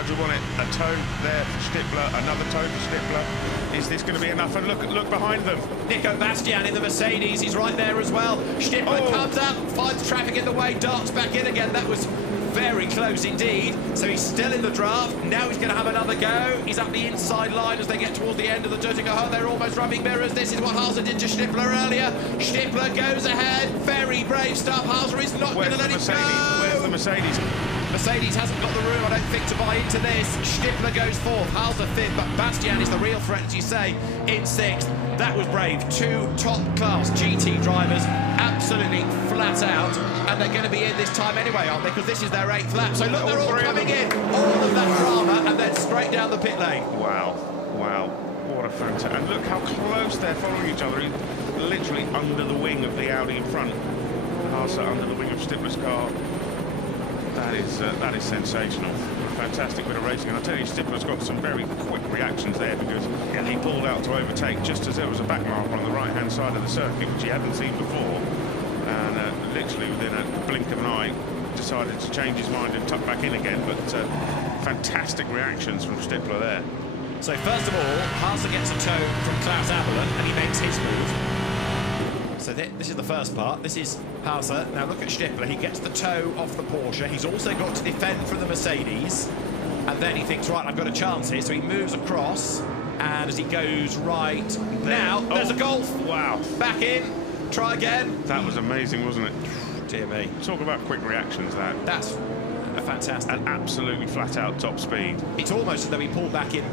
How do you want it? A toe there for Stippler, another toe for Stippler. Is this going to be enough? And look behind them. Nico Bastian in the Mercedes, he's right there as well. Stippler comes up, finds traffic in the way, darts back in again. That was very close indeed. So he's still in the draft. Now he's going to have another go. He's up the inside line as they get towards the end of the Dürtinger. They're almost rubbing mirrors. This is what Haase did to Stippler earlier. Stippler goes ahead. Very brave stuff. Haase is not going to let him go. Where's the Mercedes? Mercedes hasn't got the room, I don't think, to buy into this. Stippler goes fourth, Haase fifth, but Bastian is the real threat, as you say, in sixth. That was brave. Two top-class GT drivers, absolutely flat out, and they're going to be in this time anyway, aren't they? Because this is their eighth lap. So look, they're all coming in. All of that drama, and then straight down the pit lane. Wow, wow, what a fantastic... And look how close they're following each other, literally under the wing of the Audi in front. Haase under the wing of Stippler's car. That is sensational. A fantastic bit of racing. And I tell you, Stippler's got some very quick reactions there, because he pulled out to overtake just as there was a back marker on the right-hand side of the circuit, which he hadn't seen before. And literally within a blink of an eye, decided to change his mind and tuck back in again. But fantastic reactions from Stippler there. So first of all, Haase gets a toe from Klaus Abelen, and he makes his move. So this is the first part. This is Haase. Now look at Stippler. He gets the toe off the Porsche. He's also got to defend from the Mercedes. And then he thinks, right, I've got a chance here. So he moves across. And as he goes right now, there's a Golf. Wow. Back in. Try again. That was amazing, wasn't it? Dear me. Talk about quick reactions, that. That's a fantastic. And absolutely flat out top speed. It's almost as though he pulled back in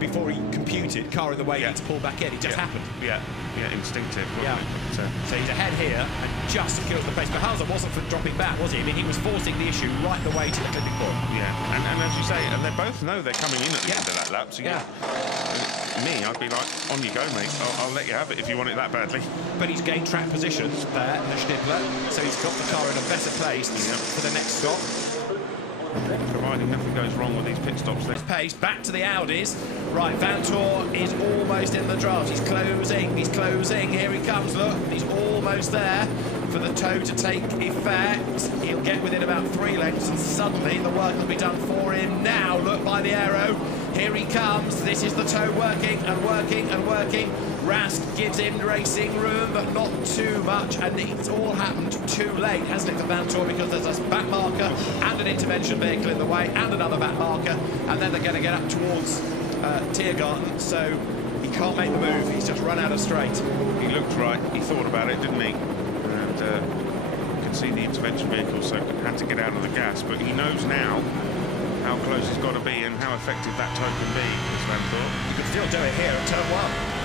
before he computed, car in the way, he needs to pull back in. It just happened. Yeah, instinctive, wasn't it? So he's ahead here and just secures the pace. But Haase wasn't for dropping back, was he? I mean, he was forcing the issue right the way to the clipping point. Yeah, and as you say, and they both know they're coming in at the end of that lap. So me, I'd be like, on you go, mate. I'll let you have it if you want it that badly. But he's gained track positions there, the Stippler, so he's got the car in a better place for the next stop. Providing nothing goes wrong with these pit stops. Pace back to the Audis. Right, Vanthoor is almost in the draft. He's closing. Here he comes, look. He's almost there for the toe to take effect. He'll get within about 3 lengths, and suddenly the work will be done for him now. Look by the aero. Here he comes. This is the toe working and working and working. Rast gives him racing room, but not too much, and it's all happened too late, hasn't it, for Vanthoor, because there's a back marker and an intervention vehicle in the way and another back marker, and then they're going to get up towards Tiergarten, so he can't make the move. He's just run out of straight. He looked right. He thought about it, didn't he? And you can see the intervention vehicle, so had to get out of the gas, but he knows now how close he's got to be and how effective that toe can be, this Vanthoor. You can still do it here at turn 1.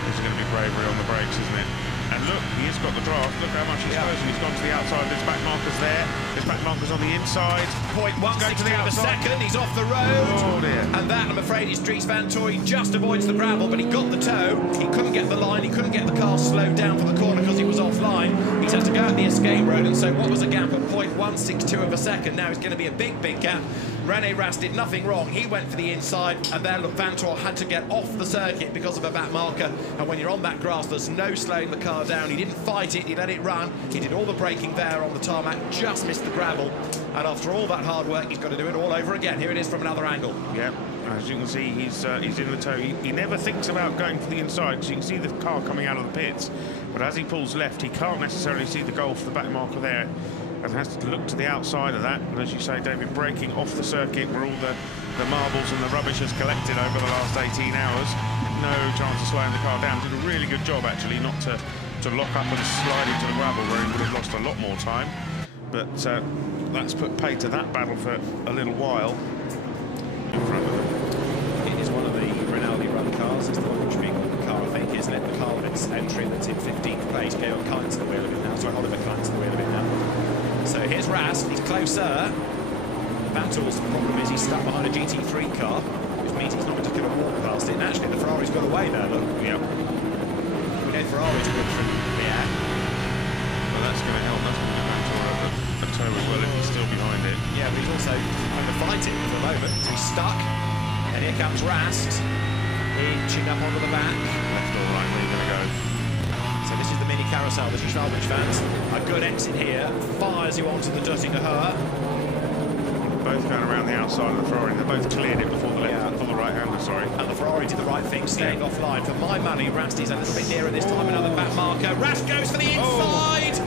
This is going to be bravery on the brakes, isn't it? And look, he has got the draft. Look how much he's closing. He's gone to the outside. There's back markers there. There's back markers on the inside. 0.162 of a second. He's off the road. Oh, dear. And that, I'm afraid, is Dries Vanthoor. He just avoids the gravel, but he got the toe. He couldn't get the line. He couldn't get the car slowed down for the corner because he was offline. He's had to go out the escape road, and so what was a gap of 0.162 of a second? Now it's going to be a big, big gap. Rene Rast did nothing wrong. He went for the inside, and then look, Vanthoor had to get off the circuit because of a back marker. And when you're on that grass, there's no slowing the car down. He didn't fight it. He let it run. He did all the braking there on the tarmac, just missed the gravel. And after all that hard work, he's got to do it all over again. Here it is from another angle. Yeah, as you can see, he's in the toe. He never thinks about going for the inside, so you can see the car coming out of the pits. But as he pulls left, he can't necessarily see the Golf, the back marker there, and has to look to the outside of that. And as you say, David, braking off the circuit where all the marbles and the rubbish has collected over the last 18 hours. No chance of slowing the car down. Did a really good job, actually, not to lock up and slide into the gravel where he would have lost a lot more time. But that's put pay to that battle for a little while in front of them. It is one of the Rinaldi run cars. It's the one which being the car, I think, isn't it? The car that's entry that's in 15th place. Georg Kine's the wheel of it now. Sorry, Oliver Kine's the wheel of it now. So here's Rast. He's closer. Vanthoor's problem is he's stuck behind a GT3 car, which means he's not just going to walk past it. And actually, the Ferrari's got away there, look. Yeah. We know Ferrari's good from the air. Well, that's going to help. That's going to give Vanthoor a toe as well if he's still behind it. Yeah, but he's also having to fight it for the moment. So he's stuck. And here comes Rast. Inching up onto the back. Left or right, where are you going to go? So this is the mini carousel, the Schnallwich fans. A good exit here. Fires you onto the Dürtinger. both going around the outside of the Ferrari. They both cleared it before the left, before the right-hander, sorry. And the Ferrari did the right thing, staying offline. For my money, Rast is a little bit nearer this time, another back marker. Rast goes for the inside!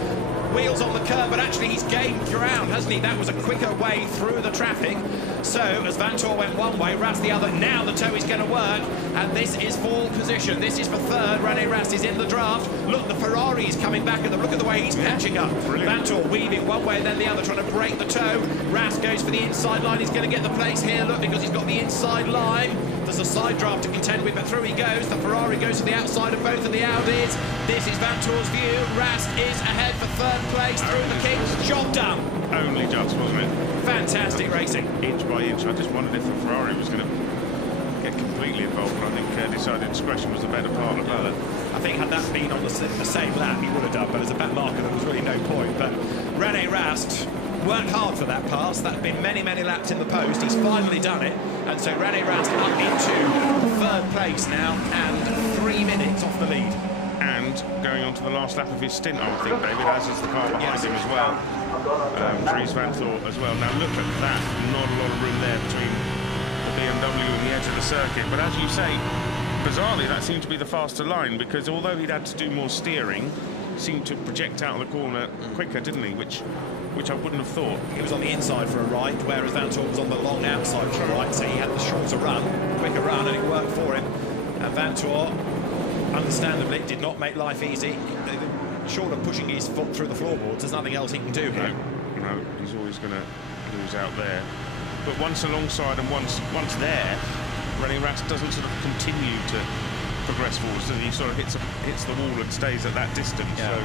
Wheels on the curb, but actually he's gained ground, hasn't he? That was a quicker way through the traffic. So, as Vanthoor went one way, Rast the other. Now the toe is going to work, and this is pole position. This is for third. Rene Rast is in the draft. Look, the Ferrari is coming back, and look at the way he's catching up. Vanthoor weaving one way and then the other, trying to break the toe. Rast goes for the inside line. He's going to get the place here, look, because he's got the inside line. There's a side draft to contend with, but through he goes. The Ferrari goes to the outside of both of the Audis. This is Vanthoor's view. Rast is ahead for third place through the Kings. Job done. Only just, wasn't it? Fantastic racing. Inch by inch. I just wondered if the Ferrari was going to get completely involved. I think decided discretion was the better part of that. I think had that been on the same lap, he would have done, but as a back marker, there was really no point. But Rene Rast worked hard for that pass. That had been many, many laps in the post. He's finally done it. And so Rene Rast up into third place now and 3 minutes off the lead. And going on to the last lap of his stint, I would think, David, as is the car behind him as well. Dries Vanthoor as well. Now look at that. Not a lot of room there between the BMW and the edge of the circuit. But as you say, bizarrely, that seemed to be the faster line, because although he'd had to do more steering, seemed to project out of the corner quicker, didn't he? Which I wouldn't have thought. He was on the inside for a right, whereas Vanthoor was on the long outside for a right, so he had the shorter run, quicker run, and it worked for him. And Vanthoor, understandably, did not make life easy. Short of pushing his foot through the floorboards, there's nothing else he can do here. No, he's always going to lose out there. But once alongside and once there, Rene Rast doesn't sort of continue to progress forward, so he sort of hits the wall and stays at that distance. Yeah. So